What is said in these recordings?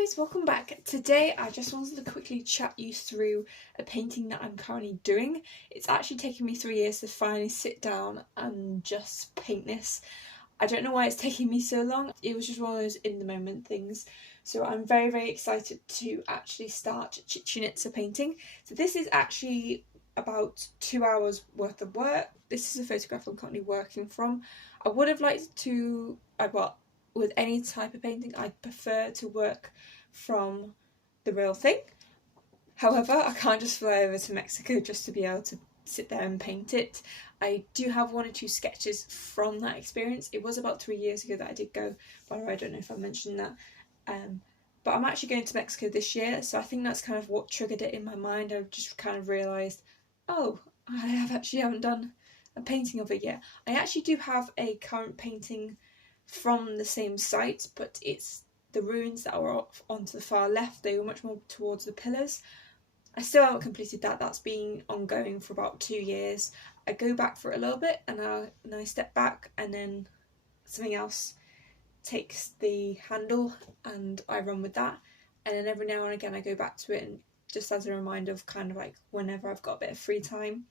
guys, welcome back. Today I just wanted to quickly chat you through a painting that I'm currently doing. It's actually taken me 3 years to finally sit down and just paint this. I don't know why it's taking me so long. It was just one of those in the moment things. So I'm very excited to actually start Chichen Itza painting. So this is actually about 2 hours worth of work. This is a photograph I'm currently working from. I would have liked to, with any type of painting, I prefer to work from the real thing. However, I can't just fly over to Mexico just to be able to sit there and paint it. I do have 1 or 2 sketches from that experience. It was about 3 years ago that I did go, by the way, I don't know if I mentioned that. But I'm actually going to Mexico this year, so I think that's kind of what triggered it in my mind. I just kind of realised, oh, I haven't done a painting of it yet. I actually do have a current painting from the same site, but it's the ruins that are off onto the far left. They were much more towards the pillars. I still haven't completed that. That's been ongoing for about 2 years. I go back for it a little bit and I step back, and then something else takes the handle and I run with that. And then every now and again I go back to it, and just as a reminder of kind of like whenever I've got a bit of free time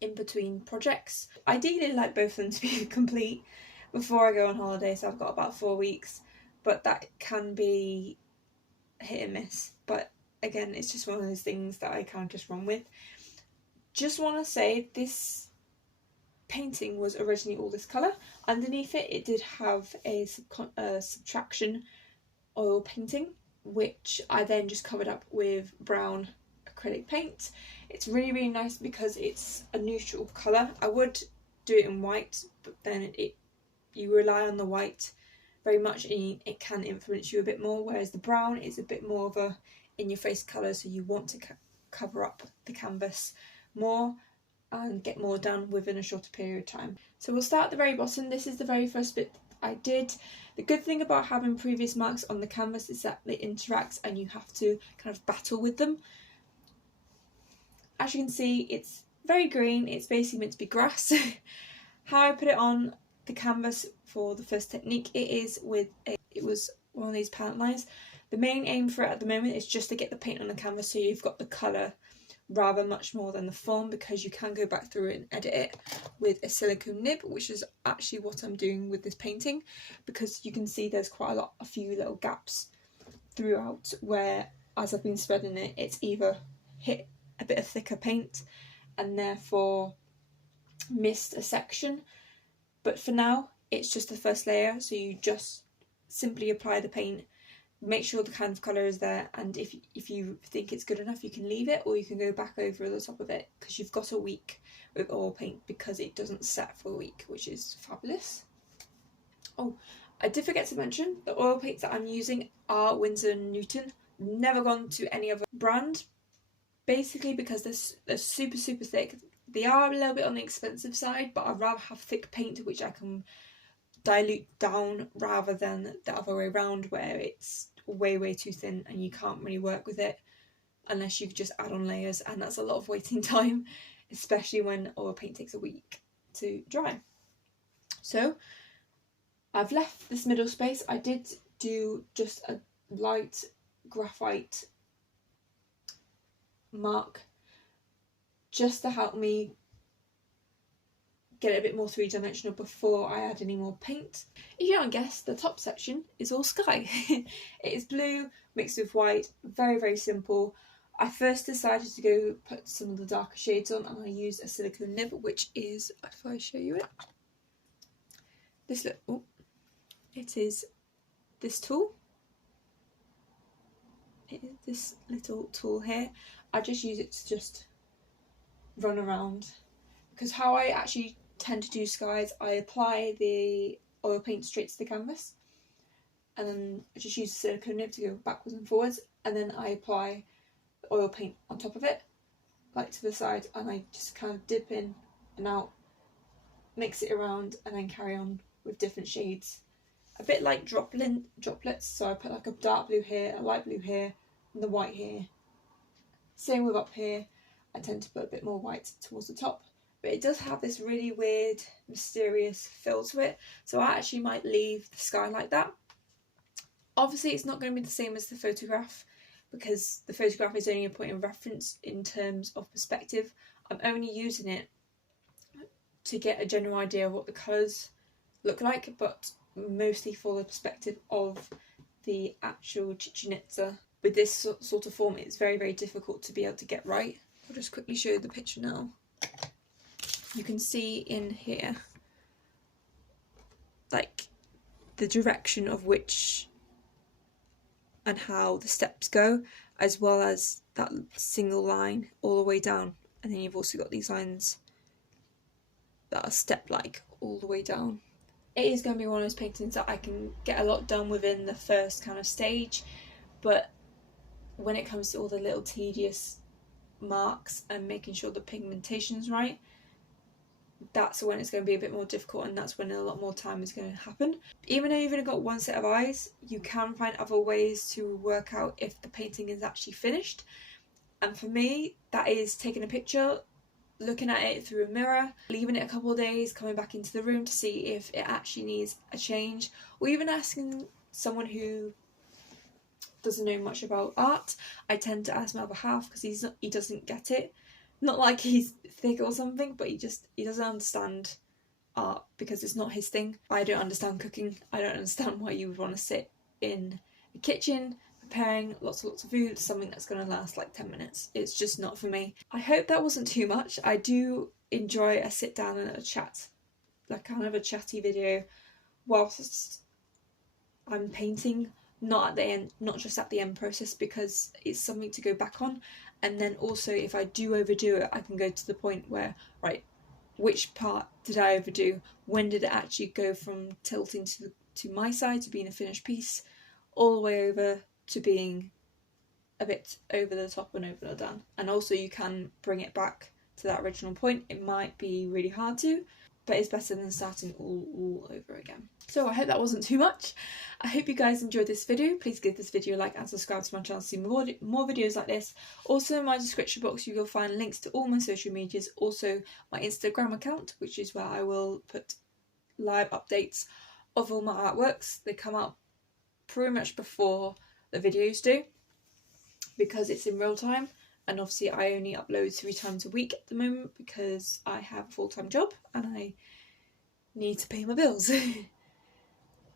in between projects. Ideally I'd like both of them to be complete before I go on holiday, so I've got about 4 weeks, but that can be hit and miss. But again, it's just one of those things that I kind of just run with. Just want to say, this painting was originally all this colour. Underneath it, it did have a subtraction oil painting, which I then just covered up with brown acrylic paint. It's really nice because it's a neutral colour. I would do it in white, but then you rely on the white very much and it can influence you a bit more, whereas the brown is a bit more of a in-your-face colour, so you want to cover up the canvas more and get more done within a shorter period of time. So we'll start at the very bottom. This is the very first bit I did. The good thing about having previous marks on the canvas is that they interact and you have to kind of battle with them. As you can see, it's very green. It's basically meant to be grass. How I put it on the canvas for the first technique, it was one of these paint lines. The main aim for it at the moment is just to get the paint on the canvas so you've got the colour rather much more than the form, because you can go back through it and edit it with a silicone nib, which is actually what I'm doing with this painting, because you can see there's quite a few little gaps throughout where, as I've been spreading it, it's either hit a bit of thicker paint and therefore missed a section. But for now, it's just the first layer, so you just simply apply the paint, make sure the kind of colour is there, and if you think it's good enough, you can leave it, or you can go back over the top of it, because you've got a week with oil paint because it doesn't set for a week, which is fabulous. Oh, I did forget to mention, the oil paints that I'm using are Winsor and Newton. Never gone to any other brand, basically because they're super thick. They are a little bit on the expensive side, but I'd rather have thick paint which I can dilute down rather than the other way around where it's way too thin and you can't really work with it unless you just add on layers, and that's a lot of waiting time, especially when oil paint takes a week to dry. So I've left this middle space. I did do just a light graphite mark just to help me get it a bit more three-dimensional before I add any more paint. If you don't guess, the top section is all sky. It is blue mixed with white, very simple. I first decided to go put some of the darker shades on, and I used a silicone nib, which is, if I show you it, it is this tool. It is this little tool here. I just use it to just run around, because how I actually tend to do skies, I apply the oil paint straight to the canvas, and then I just use the silicone nib to go backwards and forwards, and then I apply the oil paint on top of it, like to the side, and I just kind of dip in and out, mix it around, and then carry on with different shades. A bit like droplets, so I put like a dark blue here, a light blue here, and the white here. Same with up here. I tend to put a bit more white towards the top, but it does have this really weird, mysterious feel to it, so I actually might leave the sky like that Obviously it's not going to be the same as the photograph, because the photograph is only a point of reference in terms of perspective. I'm only using it to get a general idea of what the colours look like, but mostly for the perspective of the actual Chichen Itza. With this sort of form, it's very, very difficult to be able to get right. I'll just quickly show you the picture now. You can see in here, like, the direction of which and how the steps go, as well as that single line all the way down. And then you've also got these lines that are step-like all the way down. It is going to be one of those paintings that I can get a lot done within the first kind of stage, but when it comes to all the little tedious marks and making sure the pigmentation's right, that's when it's going to be a bit more difficult, and that's when a lot more time is going to happen. Even though you've only got one set of eyes, you can find other ways to work out if the painting is actually finished. And for me, that is taking a picture, looking at it through a mirror, leaving it a couple of days, coming back into the room to see if it actually needs a change, or even asking someone who doesn't know much about art. I tend to ask my other half because he doesn't get it. Not like he's thick or something, but he doesn't understand art because it's not his thing. I don't understand cooking. I don't understand why you would want to sit in a kitchen preparing lots and lots of food, something that's going to last like 10 minutes. It's just not for me. I hope that wasn't too much. I do enjoy a sit down and a chat, like kind of a chatty video whilst I'm painting, not at the end, not just at the end process, because it's something to go back on. And then also, if I do overdo it, I can go to the point where, right, which part did I overdo? When did it actually go from tilting to my side, to being a finished piece, all the way over to being a bit over the top and over the done? And also you can bring it back to that original point. It might be really hard to, but it's better than starting all over again. So I hope that wasn't too much. I hope you guys enjoyed this video. Please give this video a like and subscribe to my channel to see more videos like this. Also in my description box you will find links to all my social medias, also my Instagram account, which is where I will put live updates of all my artworks. They come out pretty much before the videos do, because it's in real time, and obviously I only upload 3 times a week at the moment because I have a full-time job and I need to pay my bills.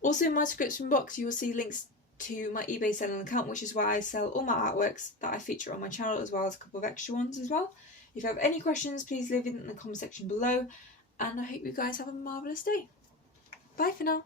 Also in my description box you will see links to my eBay selling account, which is where I sell all my artworks that I feature on my channel, as well as a couple of extra ones as well. If you have any questions, please leave it in the comment section below, and I hope you guys have a marvellous day. Bye for now.